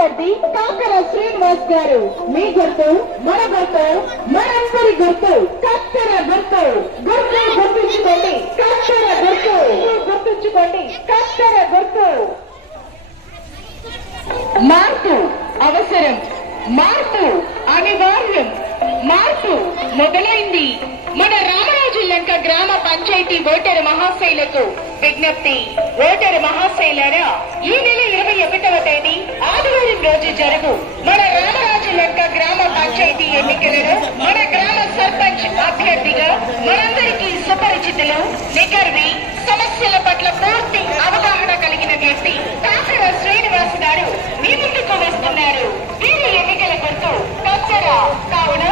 కాకర శ్రీనివాస్ గారు మీ గుర్తు మన గుర్తు మనందరి గుర్తు కత్తెర గుర్తు గుర్తుంచుకోండి కత్తెర గుర్తు గుర్తుంచుకోండి కత్తెర గుర్తు. మార్పు అవసరం, మార్పు అనివార్యం, మార్పు మొదలైంది. మన రామరాజు లంక గ్రామ పంచాయతీ ఓటరు మహాశైలకు విజ్ఞప్తి. ఓటరు మహాశైలరా, ఈ నెల 21వ తేదీ ఆదివారం రోజు జరుగు మన రామరాజు లంక గ్రామ పంచాయతీ ఎన్నికలలో మన గ్రామ సర్పంచ్ అభ్యర్థిగా మనందరికీ సుపరిచితులు, నిగర్వి, సమస్యల పట్ల పూర్తి అవగాహన కలిగిన వ్యక్తి కాకర శ్రీనివాస్ గారు మీ ముందుకు వస్తున్నారు. వీరి ఎన్నికల గుర్తు కత్తెర కావున